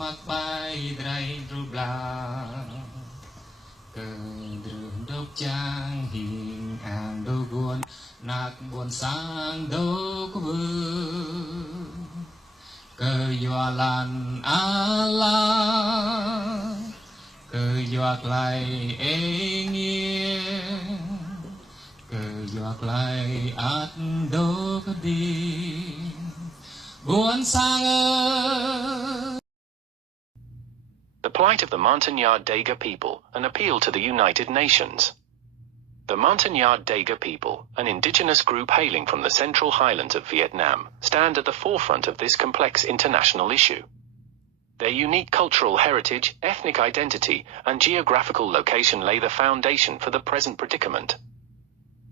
mặc bài dày rụp la cờ đường đốc trang hình hàng đô guồn nạc buồn sang đô có vương cờ dọa lan ala cờ dọa lại ê nghe cờ dọa lại át đô có đi buồn sang ơi. The plight of the Montagnard Dega people, an appeal to the United Nations. The Montagnard Dega people, an indigenous group hailing from the central highlands of Vietnam, stand at the forefront of this complex international issue. Their unique cultural heritage, ethnic identity, and geographical location lay the foundation for the present predicament.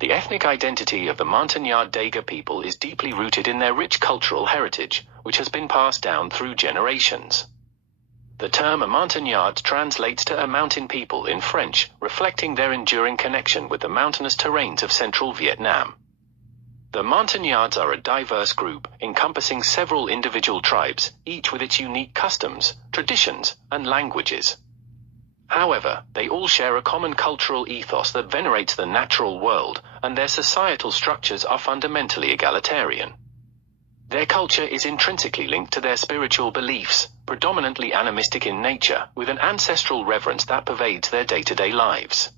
The ethnic identity of the Montagnard Dega people is deeply rooted in their rich cultural heritage, which has been passed down through generations. The term Montagnard translates to a mountain people in French, reflecting their enduring connection with the mountainous terrains of central Vietnam. The Montagnards are a diverse group, encompassing several individual tribes, each with its unique customs, traditions, and languages. However, they all share a common cultural ethos that venerates the natural world, and their societal structures are fundamentally egalitarian. Their culture is intrinsically linked to their spiritual beliefs, predominantly animistic in nature, with an ancestral reverence that pervades their day-to-day lives.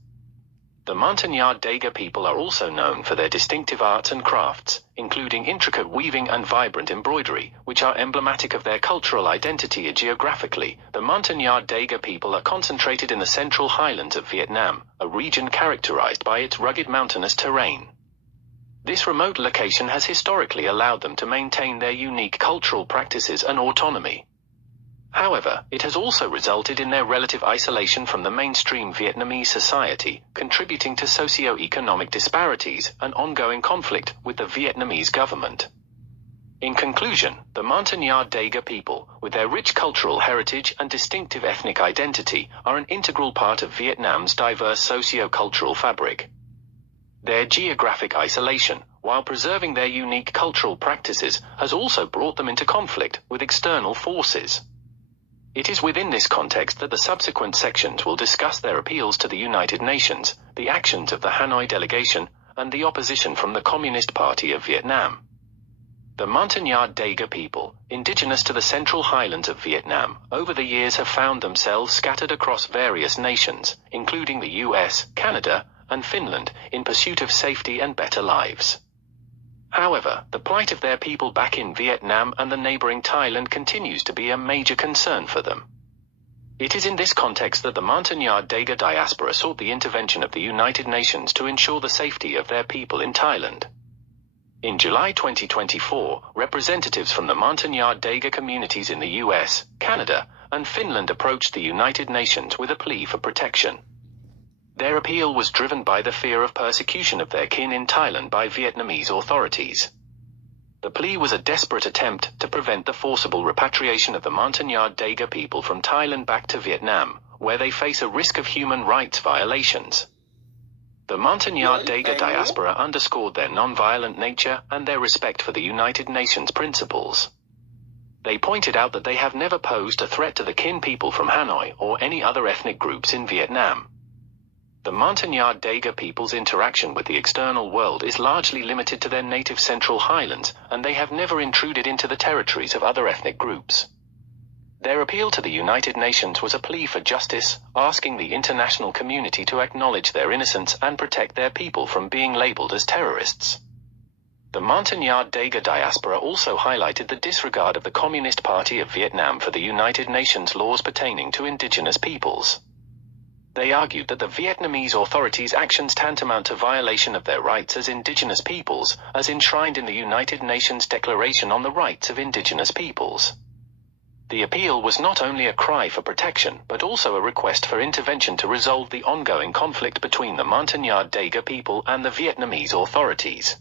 The Montagnard Dega people are also known for their distinctive arts and crafts, including intricate weaving and vibrant embroidery, which are emblematic of their cultural identity. Geographically, the Montagnard Dega people are concentrated in the central highlands of Vietnam, a region characterized by its rugged mountainous terrain. This remote location has historically allowed them to maintain their unique cultural practices and autonomy. However, it has also resulted in their relative isolation from the mainstream Vietnamese society, contributing to socio-economic disparities and ongoing conflict with the Vietnamese government. In conclusion, the Montagnard Dega people, with their rich cultural heritage and distinctive ethnic identity, are an integral part of Vietnam's diverse socio-cultural fabric. Their geographic isolation, while preserving their unique cultural practices, has also brought them into conflict with external forces. It is within this context that the subsequent sections will discuss their appeals to the United Nations, the actions of the Hanoi delegation, and the opposition from the Communist Party of Vietnam. The Montagnard Dega people, indigenous to the central highlands of Vietnam, over the years have found themselves scattered across various nations, including the US, Canada, and Finland, in pursuit of safety and better lives. However, the plight of their people back in Vietnam and the neighboring Thailand continues to be a major concern for them. It is in this context that the Montagnard Dega diaspora sought the intervention of the United Nations to ensure the safety of their people in Thailand. In July 2024, representatives from the Montagnard Dega communities in the US, Canada, and Finland approached the United Nations with a plea for protection. Their appeal was driven by the fear of persecution of their kin in Thailand by Vietnamese authorities. The plea was a desperate attempt to prevent the forcible repatriation of the Montagnard Dega people from Thailand back to Vietnam, where they face a risk of human rights violations. The Montagnard Dega diaspora underscored their non-violent nature and their respect for the United Nations principles. They pointed out that they have never posed a threat to the kin people from Hanoi or any other ethnic groups in Vietnam. The Montagnard Dega people's interaction with the external world is largely limited to their native central highlands, and they have never intruded into the territories of other ethnic groups. Their appeal to the United Nations was a plea for justice, asking the international community to acknowledge their innocence and protect their people from being labeled as terrorists. The Montagnard Dega diaspora also highlighted the disregard of the Communist Party of Vietnam for the United Nations laws pertaining to indigenous peoples. They argued that the Vietnamese authorities' actions tantamount to violation of their rights as indigenous peoples, as enshrined in the United Nations Declaration on the Rights of Indigenous Peoples. The appeal was not only a cry for protection, but also a request for intervention to resolve the ongoing conflict between the Montagnard Dega people and the Vietnamese authorities.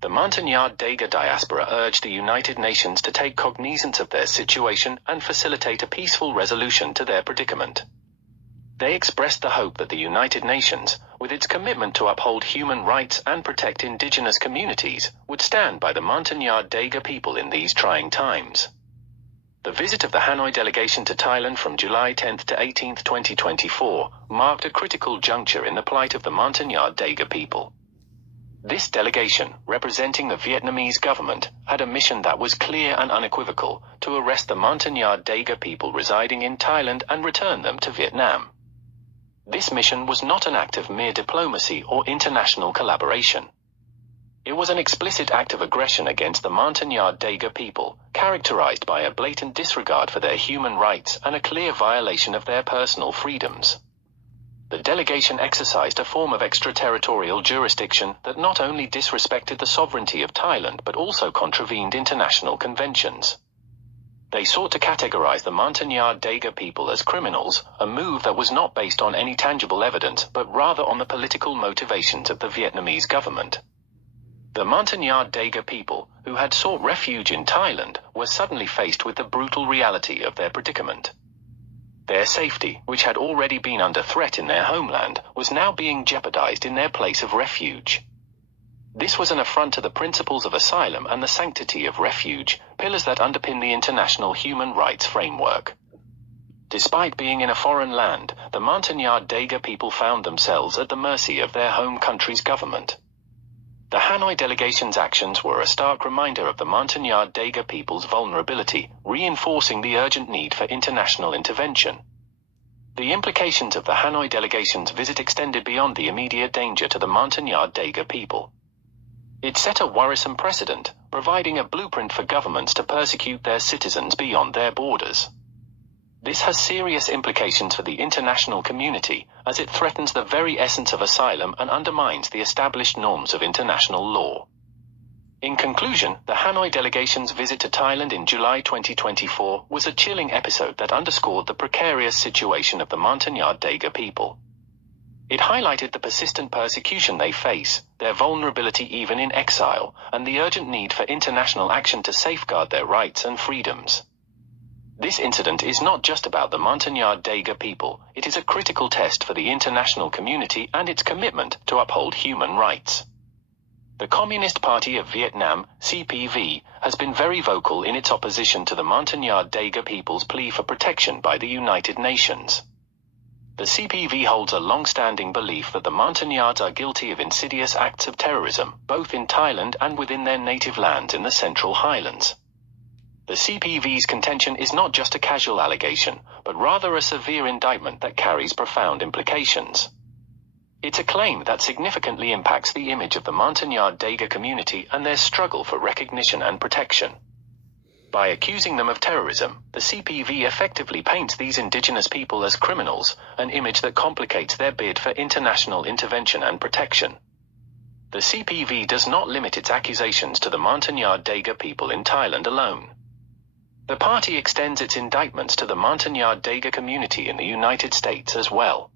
The Montagnard Dega diaspora urged the United Nations to take cognizance of their situation and facilitate a peaceful resolution to their predicament. They expressed the hope that the United Nations, with its commitment to uphold human rights and protect indigenous communities, would stand by the Montagnard Dega people in these trying times. The visit of the Hanoi delegation to Thailand from July 10 to 18, 2024, marked a critical juncture in the plight of the Montagnard Dega people. This delegation, representing the Vietnamese government, had a mission that was clear and unequivocal: to arrest the Montagnard Dega people residing in Thailand and return them to Vietnam. This mission was not an act of mere diplomacy or international collaboration. It was an explicit act of aggression against the Montagnard Dega people, characterized by a blatant disregard for their human rights and a clear violation of their personal freedoms. The delegation exercised a form of extraterritorial jurisdiction that not only disrespected the sovereignty of Thailand but also contravened international conventions. They sought to categorize the Montagnard Dega people as criminals, a move that was not based on any tangible evidence but rather on the political motivations of the Vietnamese government. The Montagnard Dega people, who had sought refuge in Thailand, were suddenly faced with the brutal reality of their predicament. Their safety, which had already been under threat in their homeland, was now being jeopardized in their place of refuge. This was an affront to the principles of asylum and the sanctity of refuge, pillars that underpin the international human rights framework. Despite being in a foreign land, the Montagnard Dega people found themselves at the mercy of their home country's government. The Hanoi delegation's actions were a stark reminder of the Montagnard Dega people's vulnerability, reinforcing the urgent need for international intervention. The implications of the Hanoi delegation's visit extended beyond the immediate danger to the Montagnard Dega people. It set a worrisome precedent, providing a blueprint for governments to persecute their citizens beyond their borders. This has serious implications for the international community, as it threatens the very essence of asylum and undermines the established norms of international law. In conclusion, the Hanoi delegation's visit to Thailand in July 2024 was a chilling episode that underscored the precarious situation of the Montagnard Dega people. It highlighted the persistent persecution they face, their vulnerability even in exile, and the urgent need for international action to safeguard their rights and freedoms. This incident is not just about the Montagnard Dega people, it is a critical test for the international community and its commitment to uphold human rights. The Communist Party of Vietnam, CPV, has been very vocal in its opposition to the Montagnard Dega people's plea for protection by the United Nations. The CPV holds a long-standing belief that the Montagnards are guilty of insidious acts of terrorism, both in Thailand and within their native lands in the Central Highlands. The CPV's contention is not just a casual allegation, but rather a severe indictment that carries profound implications. It's a claim that significantly impacts the image of the Montagnard Dega community and their struggle for recognition and protection. By accusing them of terrorism, the CPV effectively paints these indigenous people as criminals, an image that complicates their bid for international intervention and protection. The CPV does not limit its accusations to the Montagnard Dega people in Thailand alone. The party extends its indictments to the Montagnard Dega community in the United States as well.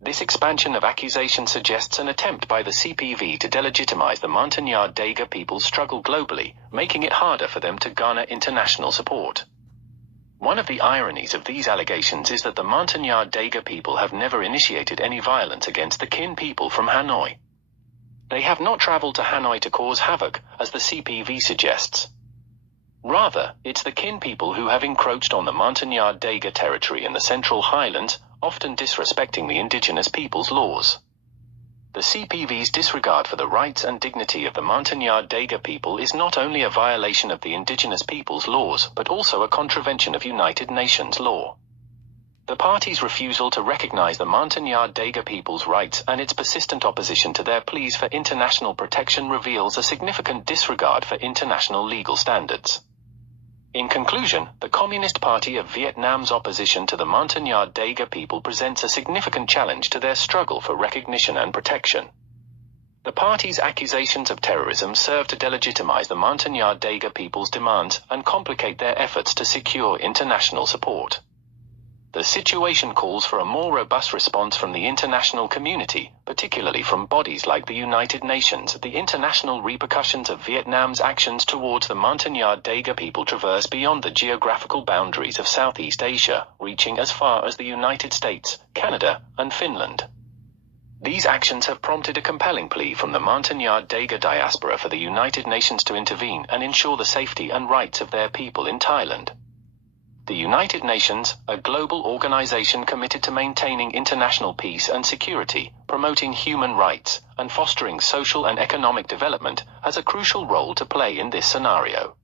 This expansion of accusation suggests an attempt by the CPV to delegitimize the Montagnard Dega people's struggle globally, making it harder for them to garner international support. One of the ironies of these allegations is that the Montagnard Dega people have never initiated any violence against the Kin people from Hanoi. They have not traveled to Hanoi to cause havoc, as the CPV suggests. Rather, it's the Kin people who have encroached on the Montagnard Dega territory in the Central Highlands, often disrespecting the indigenous people's laws. The CPV's disregard for the rights and dignity of the Montagnard Dega people is not only a violation of the indigenous people's laws but also a contravention of United Nations law. The party's refusal to recognize the Montagnard Dega people's rights and its persistent opposition to their pleas for international protection reveals a significant disregard for international legal standards. In conclusion, the Communist Party of Vietnam's opposition to the Montagnard Dega people presents a significant challenge to their struggle for recognition and protection. The party's accusations of terrorism serve to delegitimize the Montagnard Dega people's demands and complicate their efforts to secure international support. The situation calls for a more robust response from the international community, particularly from bodies like the United Nations. The international repercussions of Vietnam's actions towards the Montagnard Dega people traverse beyond the geographical boundaries of Southeast Asia, reaching as far as the United States, Canada, and Finland. These actions have prompted a compelling plea from the Montagnard Dega diaspora for the United Nations to intervene and ensure the safety and rights of their people in Thailand. The United Nations, a global organization committed to maintaining international peace and security, promoting human rights, and fostering social and economic development, has a crucial role to play in this scenario.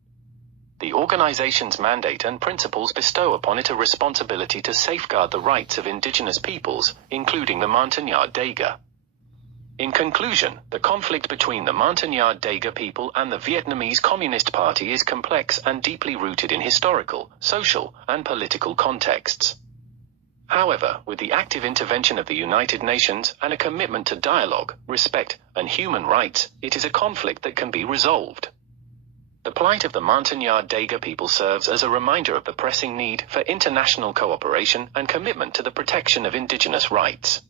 The organization's mandate and principles bestow upon it a responsibility to safeguard the rights of indigenous peoples, including the Montagnard Dega. In conclusion, the conflict between the Montagnard Dega people and the Vietnamese Communist Party is complex and deeply rooted in historical, social, and political contexts. However, with the active intervention of the United Nations and a commitment to dialogue, respect, and human rights, it is a conflict that can be resolved. The plight of the Montagnard Dega people serves as a reminder of the pressing need for international cooperation and commitment to the protection of indigenous rights.